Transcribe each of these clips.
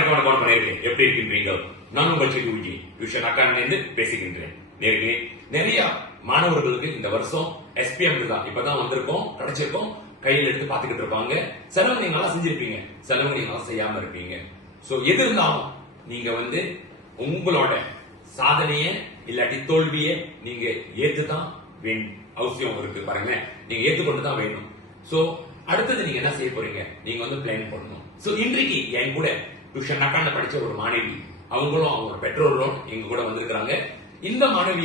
வணக்கம் வணக்கம் நேயர்களே, எப்படி இருக்கின்றீர்கள்? நான் உங்கள் செல்வி டியூஷன் அகாடமியிலிருந்து பேசுகின்றேன். நேயர்களே, நிறைய மாணவர்களுக்கு இந்த வருஷம் SPM தான் இப்பதான் வந்திருக்கோம், கிடைச்சிருக்கோம், கையில் எடுத்து பாத்துக்கிட்டு இருப்பாங்க. சிலவங்க நீங்க நல்லா செஞ்சிருப்பீங்க, சிலவங்க நீங்க நல்லா செய்யாம இருப்பீங்க. சோ எது இருந்தாலும் நீங்க உங்களோட சாதனைய இல்லாட்டி தோல்வியை நீங்க ஏத்துதான் அவசியம் இருக்கு. பாருங்க, நீங்க ஏத்துக்கொண்டு தான் வேணும். சோ அடுத்தது நீங்க என்ன செய்ய போறீங்க? நீங்க பிளான் பண்ணணும். சோ இன்றைக்கு என் கூட டியூஷன் அகாடமில படிச்ச ஒரு மாணவி, அவங்களும் அவங்க பெற்றோர்களும் எங்க கூட வந்திருக்காங்க. இந்த மாணவி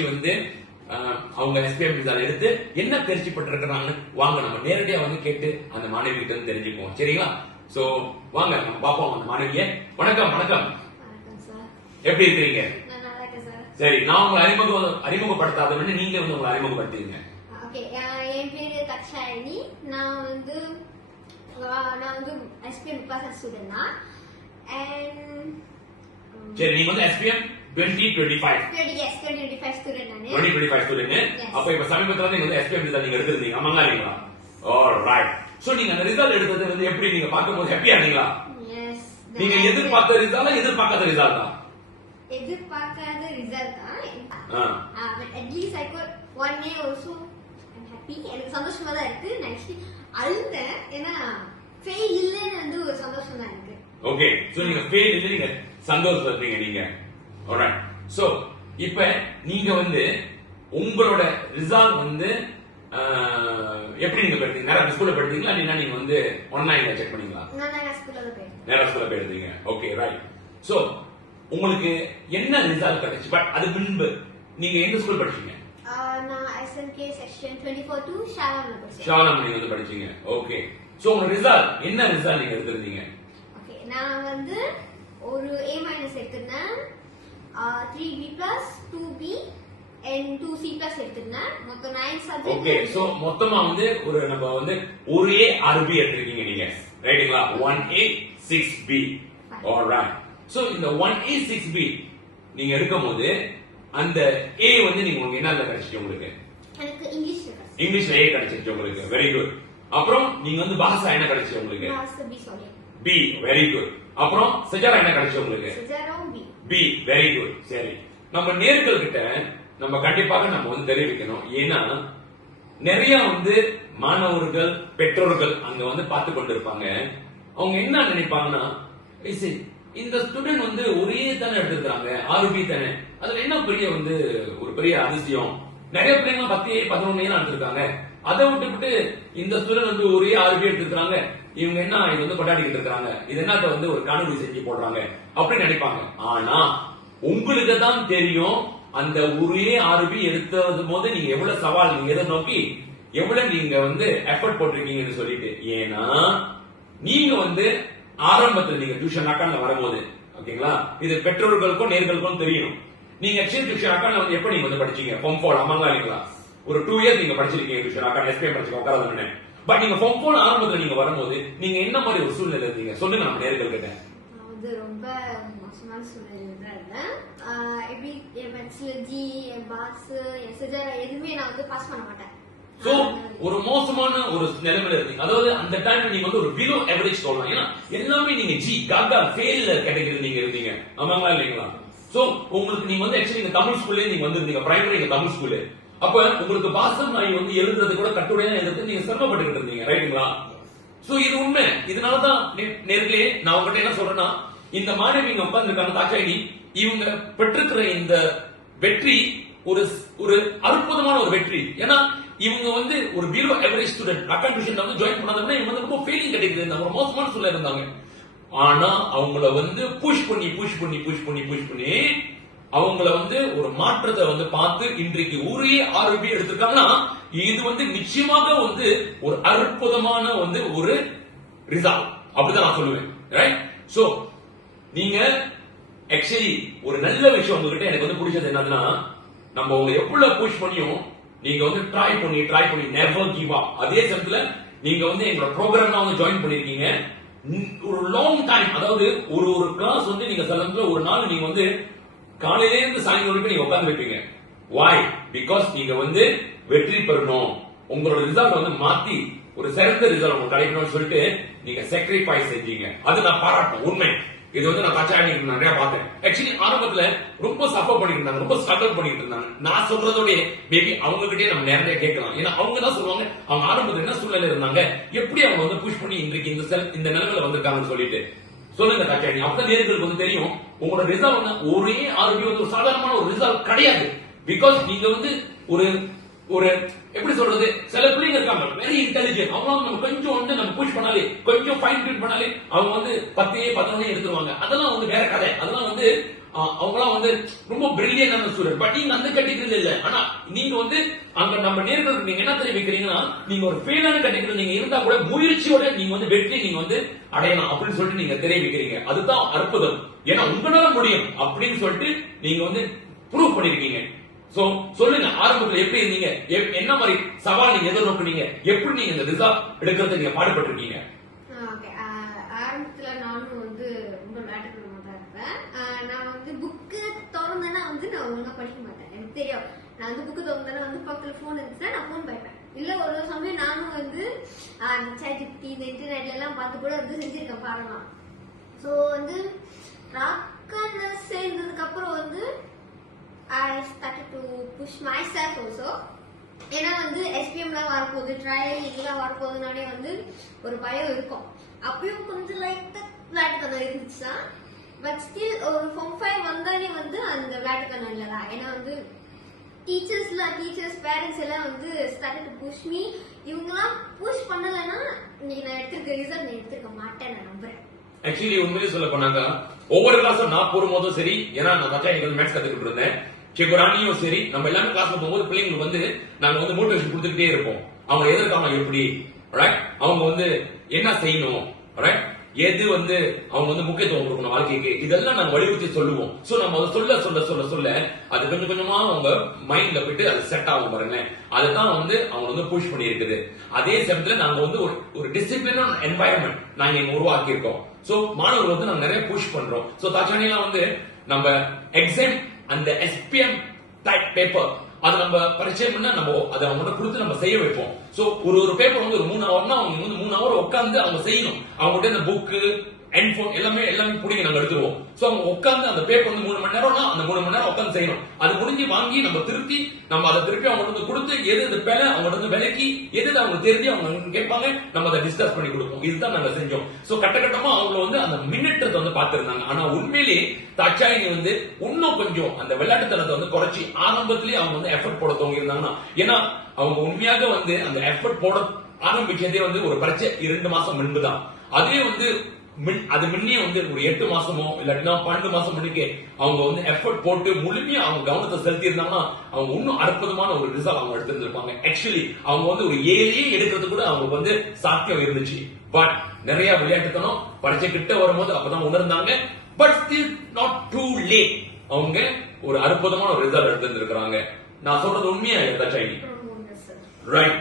அவங்க SPM ரிசல்ட் எடுத்து என்ன தேர்ச்சி பெற்றிருக்கிறாங்கன்னு வாங்க நம்ம நேரடியா கேட்டு அந்த மாணவி கிட்ட தெரிஞ்சுக்குவோம். சரிங்களா? சோ வாங்க நம்ம பாப்போம் அந்த மாணவிய. வணக்கம் வணக்கம், எப்படி இருக்கீங்க? சரி, நான் உங்களை அறிமுகப்படுத்தாதவன்னு நீங்க உங்களை அறிமுகப்படுத்தீங்க. என் பேரு தக்ஷாயினி. நான் SPM கிளாஸ் ஸ்டூடெண்ட் தான். சரி, நீங்க SPM 2025 ஸ்டூடெண்ட் நானு. 2025 ஸ்டூடெண்ட். அப்ப இப்ப சமீபத்துல நீங்க SPM ரிசல்ட் நீங்க எடுத்துருந்தீங்க, ஆமாங்களா இல்லீங்களா? ஆல்ரைட். சோ நீங்க அந்த ரிசல்ட் எடுத்தது எப்படி நீங்க பாக்கும்போது ஹாப்பியா இருந்தீங்களா? எஸ். நீங்க எதிர்பார்த்த ரிசல்ட் எதிர்பார்க்காத ரிசல்ட் தான்? எதிர்பார்க்காத ரிசல்ட் தான். But at least I got 1 day also. I'm happy. எனக்கு சந்தோஷமா தான் இருக்கு. நெக்ஸ்ட் அழுதேன், ஏன்னா ஃபெயில் இல்லன்னு ஒரு சந்தோஷம் தான் இருக்கு. ஓகே, சோ நீங்க ஃபெயில் இல்ல, நீங்க சந்தோஷப்படுறீங்க நீங்க. ஆல்ரைட். சோ இப்போ நீங்க உங்களோட ரிசல்ட் எப்படி நீங்க படித்தீங்க? நேரா ஸ்கூல்ல படித்தீங்களா இல்ல நீங்க ஆன்லைன்ல செக் பண்ணீங்களா? நான் ஸ்கூல்ல போய் நேரா ஸ்கூல்ல போய் எடுத்தீங்க. Okay, right. சோ உங்களுக்கு என்ன ரிசல்ட் கிடைச்சு? பட் அது முன்பு நீங்க எந்த ஸ்கூல் படிச்சீங்க? நான் SMK செக்ஷன் 24 ஷாலாம்ல படிச்சேன். ஷாலாம் நீங்க படிச்சீங்க. ஓகே. சோ உங்க ரிசல்ட் என்ன ரிசல்ட் நீங்க எடுத்திருந்தீங்க? ஓகே, நான் ஒரு A- எடுத்திருந்தேன், 3B+, 2B and 2C+ எடுத்திருந்தேன். மொத்தம் 9 சப்ஜெக்ட். ஓகே, சோ மொத்தமா ஒரு நம்ம ஒரு A 6B எடுத்திருக்கீங்க நீங்க. ரைட்டுங்களா? 1A 6B. ஆல்ரைட். சோ இந்த 1A 6B நீங்க எடுக்கும்போது அந்த A நீங்க உங்களுக்கு என்னல கிடைச்சிச்சு? உங்களுக்கு எனக்கு இங்கிலீஷ்ல கிடைச்சிச்சு. இங்கிலீஷ்ல A கிடைச்சிச்சு உங்களுக்கு. Very good. அப்புறம் நீங்க பாஷா என்ன கிடைச்சிச்சு உங்களுக்கு? பாஷா B, sorry. B. Very good. அப்புறம் சஜாரா என்ன கிடைச்சிச்சு உங்களுக்கு? சஜாராவும் B. B. Very good. சரி, நம்ம நேர்கள் கிட்ட நம்ம கண்டிப்பாக நம்ம தெரிவிக்கணும். ஏன்னா நிறைய மாணவர்கள் பெற்றோர்கள் அங்க பார்த்து கொண்டிருப்பாங்க. அவங்க என்ன நினைப்பாங்கன்னா, இந்த ஸ்டூடெண்ட் ஒரே தானே எடுத்திருக்காங்க, 6B தானே, அதுல என்ன பெரிய ஒரு பெரிய அதிசயம், நிறைய பிள்ளைங்க 10 11 எடுத்திருக்காங்க, அதை விட்டுவிட்டு இந்த ஸ்டூடெண்ட் ஒரே 6B எடுத்திருக்காங்க, இவங்க என்ன இது கொண்டாடிக்கிட்டு இருக்காங்க, இது என்னத்த ஒரு காணொலி செஞ்சு போடுறாங்க அப்படின்னு நினைப்பாங்க. ஆனா உங்களுக்கு தான் தெரியும் அந்த ஒரே 6B எடுத்தது போது நீங்க எவ்வளவு சவால், நீங்க எதை நோக்கி எவ்வளவு நீங்க எஃபர்ட் போட்டிருக்கீங்கன்னு சொல்லிட்டு. ஏன்னா நீங்க ஆரம்பத்துல நீங்க டியூஷன் அகாடமில வரும்போது, ஓகேங்களா, இது பெற்றோர்களுக்கும் நேர்களுக்கும் தெரியும். நீங்க டியூஷன் அகாடமில எப்ப நீங்க படிச்சீங்க? Form 4 ஆமாங்களா இல்லைங்களா? ஒரு 2 இயர்ஸ் நீங்க படிச்சிருக்கீங்க டியூஷன் அகாடமி, SPM படிச்சீங்க, உட்கார்ந்து. பட் நீங்க Form 4 ஆரம்பத்துல நீங்க வரும்போது நீங்க என்ன மாதிரி ஒரு சூழ்நிலை இருந்தீங்க? சொல்லுங்க நம்ம நேர்கள் கிட்ட. ரொம்ப மோசமான சூழ்நிலை தான். எப்படி மேத்ஸ்ல G, பாஸ், சஜாரா எதுவுமே நான் பாஸ் பண்ண மாட்டேன். சோ ஒரு மோசமான ஒரு நிலைமையில இருந்தீங்க. அதாவது அந்த டைம்ல நீங்க ஒரு பிலோ எவரேஜ் சொல்லலாம். ஏன்னா எல்லாமே நீங்க G, காகா, ஃபெயில் கேட்டகரி நீங்க இருந்தீங்க, ஆமாங்களா இல்லைங்களா? சோ உங்களுக்கு நீங்க ஆக்சுவலி நீங்க தமிழ் ஸ்கூல்ல நீங்க வந்திருந்தீங்க, பிரைமரி நீங்க தமிழ் ஸ்கூல். அப்ப உங்களுக்கு பாசம் நாய் எழுதுறது கூட கட்டுரையா எழுதுறது நீங்க சிரமப்பட்டு இருந்தீங்க, ரைட்டுங்களா? சோ இது உண்மை. இதனாலதான் நேர்களே நான் உங்ககிட்ட என்ன சொல்றேன்னா, இந்த மாணவி இங்க உட்கார்ந்துருக்காங்க தாட்சாயினி, இவங்க பெற்றிருக்கிற இந்த வெற்றி ஒரு அற்புதமான ஒரு வெற்றி. ஏன்னா இவங்க ஒரு பிலோ எவரேஜ் ஸ்டூடெண்ட் அகாடமிஷன்ல ஜாயின் பண்ணாங்கன்னா இவங்க ரொம்ப ஃபெயிலிங் கிடைக்குது, ஒரு மோசமான சூழ்நிலை இருந்தாங்க. ஆனா அவங்கள புஷ் பண்ணி அவங்கள ஒரு மாற்றத்தை பார்த்து இன்றைக்கு ஒரே 6B எடுத்திருக்காங்கன்னா இது நிச்சயமாக ஒரு அற்புதமான ஒரு ரிசல்ட் அப்படிதான் நான் சொல்லுவேன். ரைட்? சோ நீங்க ஆக்சுவலி ஒரு நல்ல விஷயம் உங்ககிட்ட எனக்கு பிடிச்சது என்னதுன்னா, நம்ம உங்களை எவ்வளவு புஷ் பண்ணியும் நீங்க ட்ரை பண்ணி நெவர் கிவ் அப். அதே சமயத்துல நீங்க எங்களோட ப்ரோக்ராம் ஜாயின் பண்ணிருக்கீங்க ஒரு லாங் டைம். அதாவது ஒரு கிளாஸ் நீங்க சில ஒரு நாள் நீங்க காலையில இருந்து சாயங்காலம் வரைக்கும் நீங்க உட்கார்ந்து வைப்பீங்க. வாய்? பிகாஸ் நீங்க வெற்றி பெறணும், உங்களோட ரிசல்ட் மாத்தி ஒரு சிறந்த ரிசல்ட் உங்களுக்கு கிடைக்கணும்னு சொல்லிட்டு நீங்க சாக்ரிஃபைஸ் செஞ்சீங்க. அது நான் பாராட்டணும். உண்மை. இது வந்து நான் கச்சா அணிக்கு நிறைய பார்த்தேன். ஆக்சுவலி ஆரம்பத்துல ரொம்ப சஃபர் பண்ணிட்டு இருந்தாங்க, ரொம்ப ஸ்ட்ரகிள் பண்ணிட்டு இருந்தாங்க. நான் சொல்றதோட மேபி அவங்க கிட்டே நம்ம நேரடியா கேட்கலாம். ஏன்னா அவங்க தான் சொல்லுவாங்க அவங்க ஆரம்பத்துல என்ன சூழ்நிலை இருந்தாங்க, எப்படி அவங்க வந்து புஷ் பண்ணி இன்றைக்கு இந்த நிலைமையில வந்திருக்காங்கன்னு சொல்லிட்டு. சொல்லுங்க கச்சா அணி. அப்ப நேர்களுக்கு வந்து தெரியும் உங்களோட ரிசல்ட் வந்து ஒரே ஆரோக்கியம் வந்து ஒரு சாதாரணமான ஒரு ரிசல்ட் கிடையாது. பிகாஸ் நீங்க வந்து ஒரு ஒரு எப்படி சொல்றது, சில பிள்ளைங்க இருக்காங்க வெரி இன்டெலிஜென்ட். அவங்க நம்ம கொஞ்சம் வந்து நம்ம புஷ் பண்ணாலே, கொஞ்சம் ஃபைன் டியூன் பண்ணாலே அவங்க வந்து 10 11 எடுத்துருவாங்க. அதெல்லாம் வந்து வேற கதை. அதெல்லாம் வந்து அவங்களாம் வந்து ரொம்ப பிரில்லியன்டான ஸ்டூடெண்ட். பட் நீங்க அந்த கேட்டகரியில இல்ல. ஆனா நீங்க வந்து அங்க நம்ம நேர்களுக்கு நீங்க என்ன தெரிவிக்கிறீங்கன்னா, நீங்க ஒரு ஃபெயிலான கேட்டகரியில நீங்க இருந்தா கூட முயற்சியோட நீங்க வந்து வெற்றி நீங்க வந்து அடையலாம் அப்படின்னு சொல்லிட்டு நீங்க தெரிவிக்கிறீங்க. அதுதான் அற்புதம். ஏன்னா உங்களால முடியும் அப்படின்னு சொல்லிட்டு நீங்க வந்து ப்ரூவ் பண்ணிருக்கீங்க. சோ சொல்லுங்க, ஆரம்பத்துல எப்படி இருந்தீங்க, என்ன மாதிரி சவால் நீங்க எதிர்நோக்குனீங்க, எப்படி நீங்க இந்த ரிசல்ட் எடுக்கிறதுக்கு நீங்க பாடுபட்டிருக்கீங்க? ஆரம்பத்துல நானும் வந்து ரொம்ப விளையாட்டுத்தனமா தான் இருப்பேன். நான் வந்து புக்கு திறந்தேன்னா வந்து நான் ஒழுங்கா படிக்க மாட்டேன். எனக்கு தெரியும் நான் வந்து புக்கு திறந்தேன்னா வந்து பக்கத்துல போன் இருந்துச்சுன்னா நான் போன் பார்ப்பேன். இல்ல ஒரு சமயம் நானும் வந்து சாட்ஜிபிடி இந்த இன்டர்நெட்ல எல்லாம் பார்த்து கூட வந்து செஞ்சிருக்கேன் பாடலாம். சோ வந்து ராக்கன்ல சேர்ந்ததுக்கு அப்புறம் வந்து I started to push myself also. ஏன்னா வந்து SPMலாம் வரப்போகுது, ட்ரையல் இதெல்லாம் வரப்போகுதுனாலே வந்து ஒரு பயம் இருக்கும். அப்பயும் கொஞ்சம் லைட்டா விளையாட்டுத்தனம் இருந்துச்சு. பட் ஸ்டில் ஒரு ஃபார்ம் 5 வந்தாலே வந்து அந்த விளையாட்டுத்தனம் இல்லதான். ஏன்னா வந்து டீச்சர்ஸ் பேரண்ட்ஸ் எல்லாம் வந்து ஸ்டார்டட் டு புஷ் மீ. இவங்கெல்லாம் புஷ் பண்ணலைன்னா நீ நான் எடுத்திருக்க ரிசல்ட் நீ எடுத்திருக்க மாட்டேன் நான் நம்புறேன். ஆக்சுவலி உண்மையிலே சொல்ல போனாங்க ஒவ்வொரு கிளாஸும் நான் போகும்போதும் சரி, ஏன்னா நான் கச்சா எங்களுக்கு மேத்ஸ் கத்துக்கிட்டு இருந்தேன், செகுரானியும் சரி, நம்ம எல்லாமே கிளாஸ்ல போகும்போது பிள்ளைங்களுக்கு வந்து நாங்க வந்து மோட்டிவேஷன் கொடுத்துக்கிட்டே இருப்போம். அவங்க எதிர்க்காம எப்படி அவங்க வந்து என்ன செய்யணும், எது வந்து அவங்க வந்து முக்கியத்துவம் கொடுக்கணும் வாழ்க்கைக்கு, இதெல்லாம் நாங்க வலியுறுத்தி சொல்லுவோம். சோ நம்ம அதை சொல்ல சொல்ல சொல்ல சொல்ல அது கொஞ்சம் கொஞ்சமா அவங்க மைண்ட்ல போயிட்டு அது செட் ஆகும் பாருங்க. அதுதான் வந்து அவங்க வந்து புஷ் பண்ணி இருக்குது. அதே சமயத்துல நாங்க வந்து ஒரு டிசிப்ளினான என்வாயன்மெண்ட் நாங்க இங்க உருவாக்கி இருக்கோம். சோ மாணவர்கள் வந்து நாங்க நிறைய புஷ் பண்றோம். சோ தாச்சானிலாம் வந்து நம்ம எக்ஸாம் அந்த SPM டைப் பேப்பர் அது நம்ம பரிச்சயம் பண்ணா நம்ம அதை அவங்க கொடுத்து நம்ம செய்ய வைப்போம். சோ ஒரு பேப்பர் வந்து ஒரு 3 ஹவர்னா அவங்க வந்து 3 ஹவர் உட்கார்ந்து அவங்க செய்யணும். அவங்ககிட்ட இந்த புக்கு ஹெட்போன் எல்லாமே பிடிங்க நாங்க எடுத்துருவோம். சோ அவங்க உட்கார்ந்து அந்த பேப்பர் வந்து 3 மணி நேரம்னா அந்த 3 மணி நேரம் உட்கார்ந்து செய்யணும். அது முடிஞ்சு வாங்கி நம்ம அதை திருப்பி அவங்க வந்து கொடுத்து எது பேல அவங்க வந்து விலக்கி எது அவங்க தெரிஞ்சு அவங்க கேட்பாங்க, நம்ம அதை டிஸ்கஸ் பண்ணி கொடுப்போம். இதுதான் நாங்க செஞ்சோம். சோ கட்டமா அவங்க வந்து அந்த மின்னேற்றத்தை வந்து பார்த்திருந்தாங்க. ஆனா உண்மையிலேயே தாட்சாயினி வந்து இன்னும் கொஞ்சம் அந்த விளையாட்டுத்தனத்தை வந்து குறைச்சி ஆரம்பத்திலேயே அவங்க வந்து எஃபர்ட் போட தோங்கி இருந்தாங்கன்னா, ஏன்னா அவங்க உண்மையாக வந்து அந்த எஃபர்ட் போட ஆரம்பிச்சதே வந்து ஒரு பரீட்சை 2 மாசம் முன்புதான். அதே வந்து அது முன்னே வந்து ஒரு 8 மாசமோ இல்லாட்டினா 12 மாசம் முன்னுக்கே அவங்க வந்து எஃபர்ட் போட்டு முழுமையா அவங்க கவனத்தை செலுத்தி இருந்தாங்கன்னா அவங்க இன்னும் அற்புதமான ஒரு ரிசல்ட் அவங்க எடுத்திருந்திருப்பாங்க. ஆக்சுவலி அவங்க வந்து ஒரு 7 எடுக்கிறது கூட அவங்க வந்து சாத்தியம் இருந்துச்சு. பட் நிறைய விளையாட்டுத்தனம் பரீட்சை கிட்ட வரும்போது அப்பதான் உணர்ந்தாங்க. But still not too late. அவங்க ஒரு அற்புதமான ஒரு ரிசல்ட் எடுத்திருந்திருக்கிறாங்க. நான் சொல்றது உண்மையா தாட்சாயினி? ரைட்.